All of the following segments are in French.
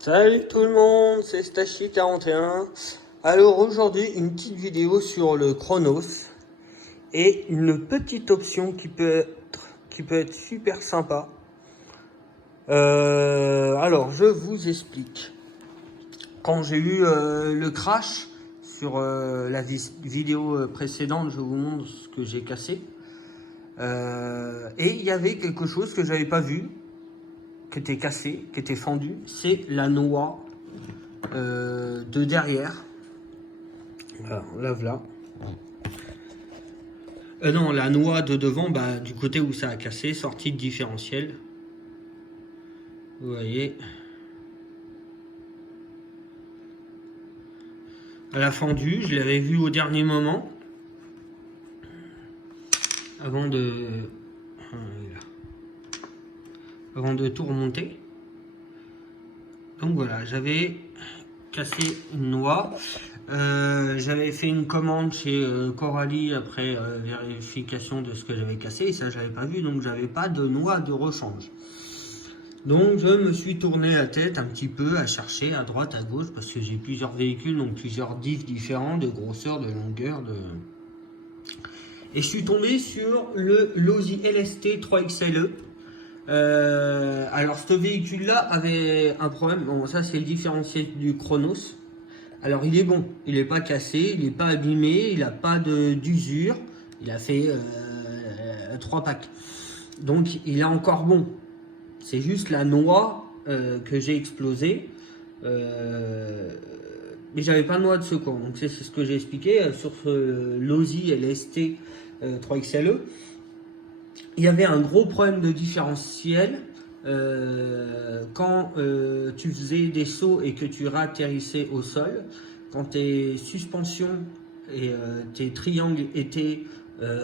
Salut tout le monde, c'est Stachi41. Alors aujourd'hui, une petite vidéo sur le Chronos et une petite option qui peut être super sympa. Alors je vous explique. Quand j'ai eu le crash sur la vidéo précédente, je vous montre ce que j'ai cassé. Et il y avait quelque chose que j'avais pas vu, qui était cassé, qui était fendu, c'est la noix de derrière. Alors là, voilà. Non, la noix de devant, bah, du côté où ça a cassé, sortie de différentiel. Vous voyez. Elle a fendu, je l'avais vu au dernier moment. Avant de tout remonter. Donc voilà, j'avais cassé une noix. J'avais fait une commande chez Coralie après vérification de ce que j'avais cassé. Et ça, j'avais pas vu, donc j'avais pas de noix de rechange. Donc je me suis tourné la tête un petit peu à chercher à droite, à gauche, parce que j'ai plusieurs véhicules, donc plusieurs diffs différents, de grosseur, de longueur, Et je suis tombé sur le Losi LST 3XLE. Alors ce véhicule-là avait un problème. Bon, ça c'est le différentiel du Chronos. Alors il est bon, il n'est pas cassé, il n'est pas abîmé, il n'a pas d'usure. Il a fait 3 packs. Donc il est encore bon. C'est juste la noix que j'ai explosée. Mais j'avais pas de noix de secours. Donc c'est ce que j'ai expliqué sur ce Losi LST 3XLE. Il y avait un gros problème de différentiel quand tu faisais des sauts et que tu ratterrissais au sol. Quand tes suspensions et tes triangles étaient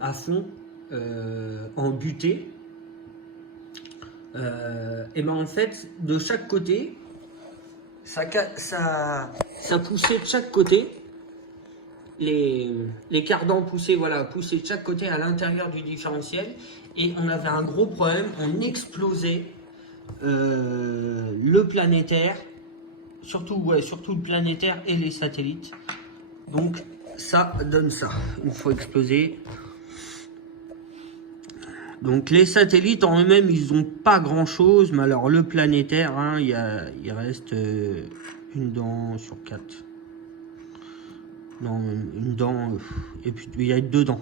à fond en butée, et ben en fait de chaque côté ça poussait de chaque côté, les cardans poussaient de chaque côté à l'intérieur du différentiel, et on avait un gros problème, on explosait le planétaire, surtout le planétaire et les satellites. Donc ça donne ça, il faut exploser. Donc les satellites en eux-mêmes, ils n'ont pas grand-chose, mais alors le planétaire, hein, il reste une dent sur 4. Non, une dent, et puis il y a 2 dents.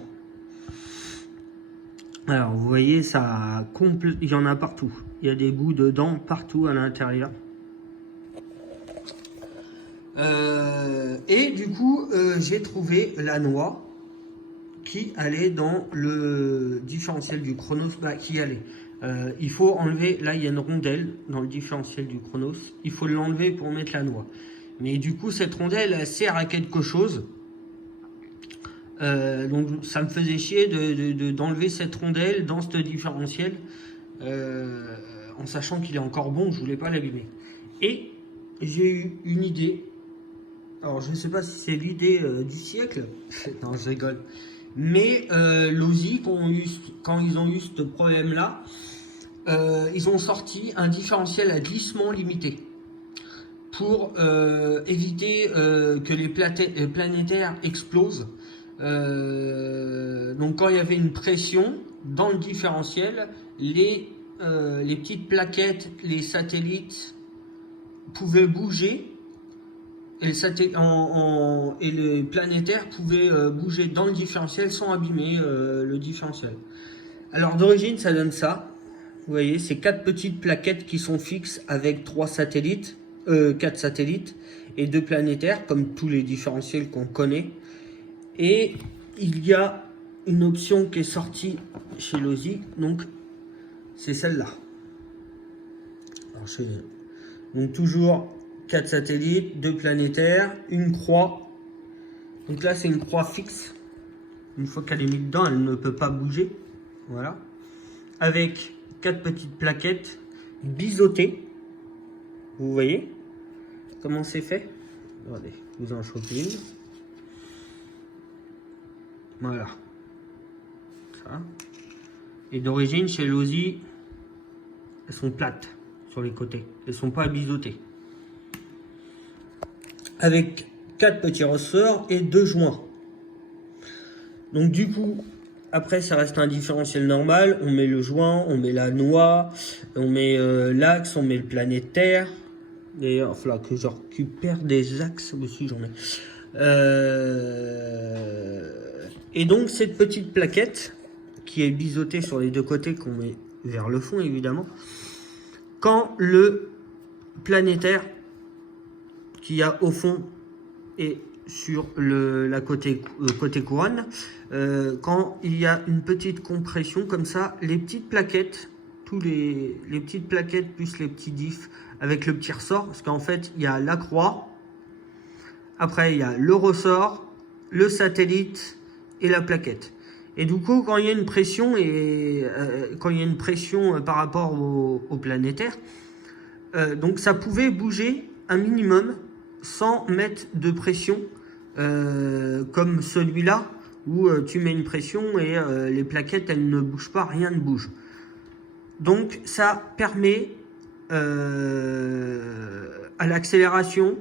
Alors vous voyez, il y en a partout. Il y a des bouts de dents partout à l'intérieur. Et du coup, j'ai trouvé la noix qui allait dans le différentiel du Chronos, il faut enlever, là il y a une rondelle dans le différentiel du Chronos, il faut l'enlever pour mettre la noix. Mais du coup cette rondelle elle sert à quelque chose, donc ça me faisait chier d'enlever cette rondelle dans ce différentiel, en sachant qu'il est encore bon, je voulais pas l'abîmer. Et j'ai eu une idée, alors je ne sais pas si c'est l'idée du siècle, non je rigole. Mais Losi, quand ils ont eu ce problème-là, ils ont sorti un différentiel à glissement limité pour éviter que les planétaires explosent. Donc quand il y avait une pression dans le différentiel, les petites plaquettes, les satellites pouvaient bouger. Et le planétaire pouvait bouger dans le différentiel sans abîmer le différentiel. Alors d'origine ça donne ça. Vous voyez, c'est 4 petites plaquettes qui sont fixes avec 4 satellites et 2 planétaires, comme tous les différentiels qu'on connaît. Et il y a une option qui est sortie chez Losi, donc c'est celle-là. Donc toujours 4 satellites, 2 planétaires, une croix. Donc là, c'est une croix fixe. Une fois qu'elle est mise dedans, elle ne peut pas bouger. Voilà. Avec 4 petites plaquettes biseautées. Vous voyez comment c'est fait? Regardez, vous en chopez une. Voilà. Ça. Et d'origine, chez Losi, elles sont plates sur les côtés. Elles ne sont pas biseautées. avec 4 petits ressorts et 2 joints. Donc du coup, après ça reste un différentiel normal, on met le joint, on met la noix, on met l'axe, on met le planétaire. D'ailleurs, il va falloir que je récupère des axes aussi, j'en ai. Et donc cette petite plaquette qui est biseautée sur les deux côtés, qu'on met vers le fond évidemment, quand le planétaire qu'il y a au fond et sur la côté couronne, quand il y a une petite compression comme ça, les petites plaquettes, les petites plaquettes plus les petits diffs avec le petit ressort, parce qu'en fait il y a la croix, après il y a le ressort, le satellite et la plaquette. Et du coup, quand il y a une pression par rapport au planétaire, donc ça pouvait bouger un minimum sans mettre de pression, comme celui-là où tu mets une pression et les plaquettes elles ne bougent pas, rien ne bouge. Donc ça permet à l'accélération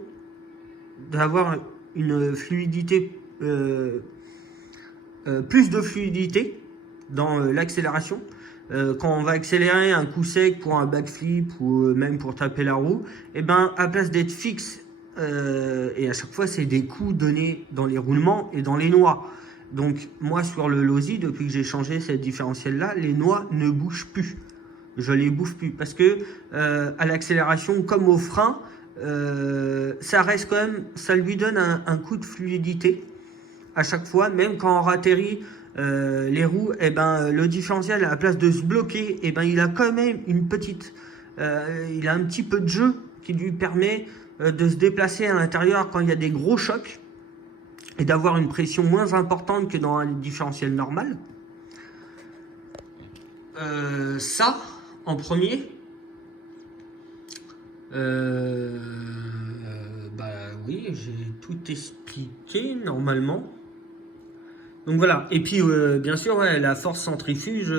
d'avoir une fluidité, plus de fluidité dans l'accélération. Quand on va accélérer un coup sec pour un backflip ou même pour taper la roue, et ben à place d'être fixe, et à chaque fois c'est des coups donnés dans les roulements et dans les noix. Donc moi sur le Losi, depuis que j'ai changé cette différentiel là, les noix ne bougent plus. Je les bouffe plus parce que à l'accélération comme au frein, ça reste quand même, ça lui donne un coup de fluidité à chaque fois, même quand on atterrit les roues, et ben le différentiel à la place de se bloquer, et ben il a quand même une petite, il a un petit peu de jeu qui lui permet de se déplacer à l'intérieur quand il y a des gros chocs et d'avoir une pression moins importante que dans un différentiel normal. Ça en premier. Bah oui, j'ai tout expliqué normalement. Donc voilà, et puis bien sûr ouais, la force centrifuge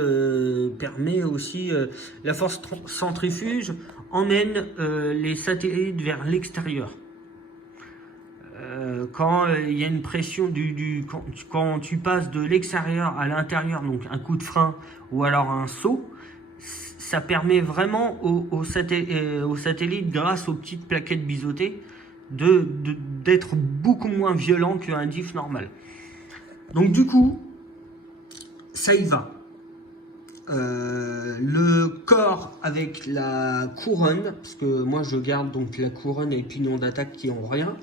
permet aussi, la force centrifuge emmène les satellites vers l'extérieur. Quand il y a une pression quand tu passes de l'extérieur à l'intérieur, donc un coup de frein ou alors un saut, ça permet vraiment aux satellites, grâce aux petites plaquettes biseautées, d'être beaucoup moins violent qu'un diff normal. Donc du coup, ça y va. Le corps avec la couronne, parce que moi je garde donc la couronne et le pignon d'attaque qui ont rien,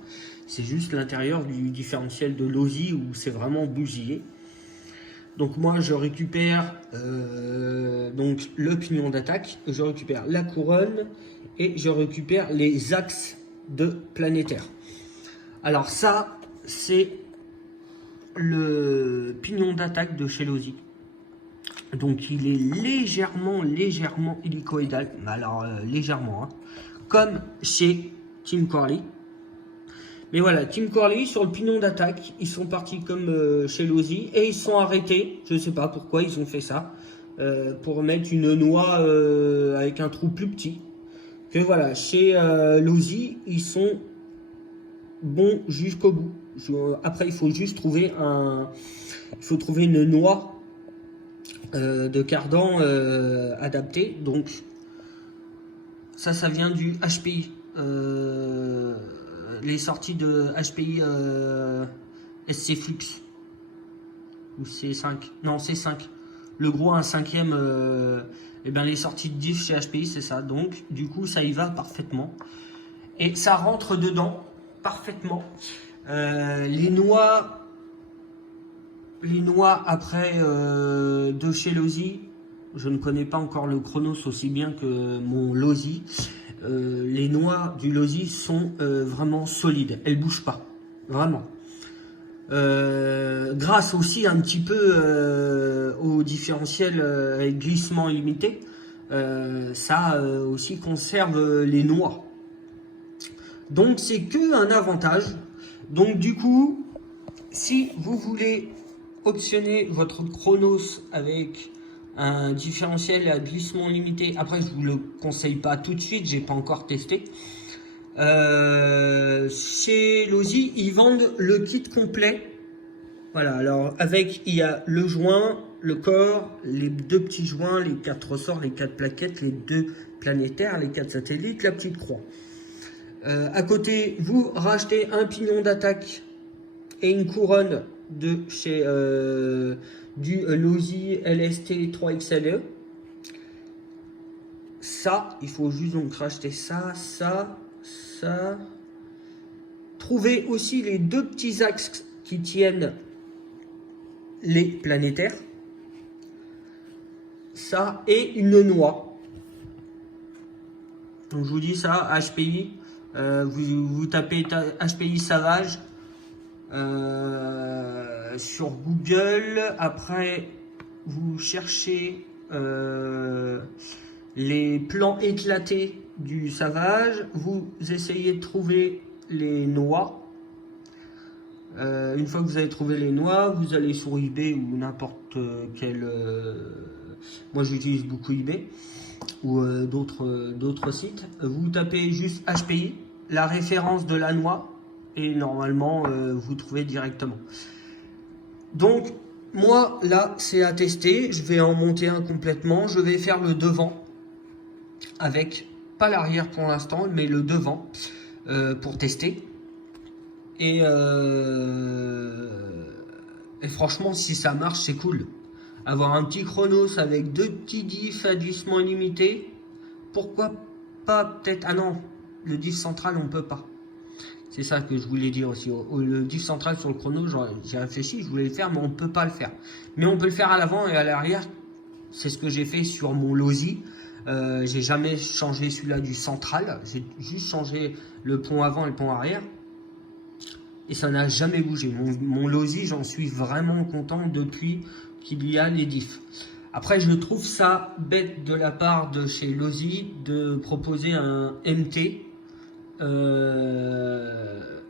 c'est juste l'intérieur du différentiel de Losi où c'est vraiment bousillé. Donc moi je récupère donc le pignon d'attaque, je récupère la couronne et je récupère les axes de planétaire. Alors ça c'est le pignon d'attaque de chez Losi. Donc il est légèrement hélicoïdal, alors légèrement, hein, comme chez Team Corley. Mais voilà, Team Corley, sur le pignon d'attaque, ils sont partis comme chez Losi et ils sont arrêtés. Je ne sais pas pourquoi ils ont fait ça, pour mettre une noix avec un trou plus petit. Que voilà, chez Losi, ils sont bons jusqu'au bout. Après, il faut juste trouver une noix de cardan adaptée. Donc ça vient du HPI. Les sorties de HPI SC Flux ou C5, non C5, le gros un cinquième, et ben les sorties de diff chez HPI c'est ça. Donc du coup ça y va parfaitement et ça rentre dedans parfaitement. Les noix après de chez Losi, je ne connais pas encore le Chronos aussi bien que mon Losi. Les noix du Losi sont vraiment solides, elles bougent pas, vraiment. Grâce aussi un petit peu au différentiel avec glissement limité, ça aussi conserve les noix. Donc c'est que un avantage. Donc du coup, si vous voulez optionner votre Chronos avec un différentiel à glissement limité, après je vous le conseille pas tout de suite, j'ai pas encore testé, Chez Losi, ils vendent le kit complet. Voilà, alors avec, il y a le joint, le corps, les 2 petits joints, les 4 ressorts, les 4 plaquettes, les 2 planétaires, les 4 satellites, la petite croix. À côté, vous rachetez un pignon d'attaque et une couronne de chez du Losi LST 3XLE. Ça, il faut juste donc racheter ça. Trouvez aussi les 2 petits axes qui tiennent les planétaires. Ça et une noix. Donc je vous dis ça, HPI. Vous tapez HPI Savage sur Google. Après, vous cherchez les plans éclatés du Savage. Vous essayez de trouver les noix. Une fois que vous avez trouvé les noix, vous allez sur eBay ou n'importe quel... moi j'utilise beaucoup eBay ou d'autres sites. Vous tapez juste HPI, la référence de la noix, et normalement vous trouvez directement. Donc moi là c'est à tester, je vais en monter un complètement, je vais faire le devant avec, pas l'arrière pour l'instant, mais le devant pour tester. Et franchement, si ça marche, c'est cool. Avoir un petit Chronos avec 2 petits diffs à glissement illimité, pourquoi pas peut-être... Ah non, le diff central, on peut pas. C'est ça que je voulais dire aussi. Le diff central sur le chrono, j'ai réfléchi, je voulais le faire, mais on peut pas le faire. Mais on peut le faire à l'avant et à l'arrière. C'est ce que j'ai fait sur mon Losi. J'ai jamais changé celui-là du central. J'ai juste changé le pont avant et le pont arrière. Et ça n'a jamais bougé. Mon Losi, j'en suis vraiment content depuis qu'il y a les diffs. Après, je trouve ça bête de la part de chez Losi de proposer un MT.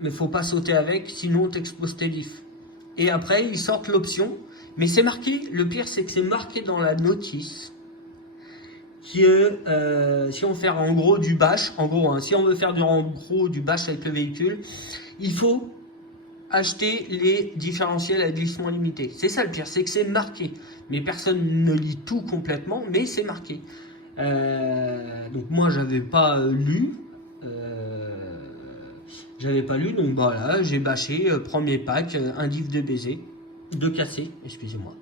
Mais faut pas sauter avec, sinon t'exposes tes diffs. Et après, ils sortent l'option. Mais c'est marqué, le pire c'est que c'est marqué dans la notice que si on fait en gros du bash, en gros, hein, si on veut faire en gros du bash avec le véhicule, il faut acheter les différentiels à glissement limité. C'est ça le pire, c'est que c'est marqué. Mais personne ne lit tout complètement, mais c'est marqué. Donc moi j'avais pas lu. Donc voilà, j'ai bâché, premier pack, un diff de baiser, 2 cassés, excusez-moi.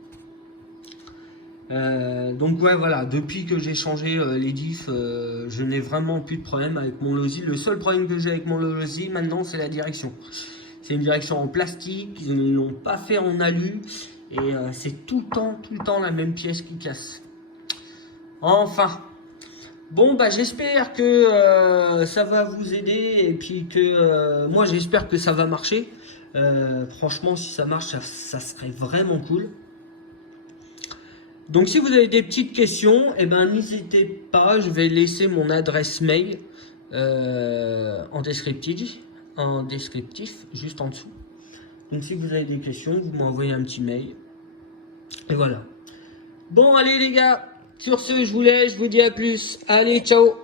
Donc ouais, voilà, depuis que j'ai changé les diffs, je n'ai vraiment plus de problème avec mon Losi. Le seul problème que j'ai avec mon Losi maintenant, c'est la direction. C'est une direction en plastique, ils ne l'ont pas fait en alu, et c'est tout le temps la même pièce qui casse. Enfin, bon bah j'espère que ça va vous aider, et puis que moi j'espère que ça va marcher. Franchement, si ça marche, ça serait vraiment cool. Donc si vous avez des petites questions, eh ben n'hésitez pas, je vais laisser mon adresse mail en descriptif, juste en dessous. Donc si vous avez des questions, vous m'envoyez un petit mail. Et voilà. Bon allez les gars, sur ce je vous laisse, je vous dis à plus. Allez, ciao.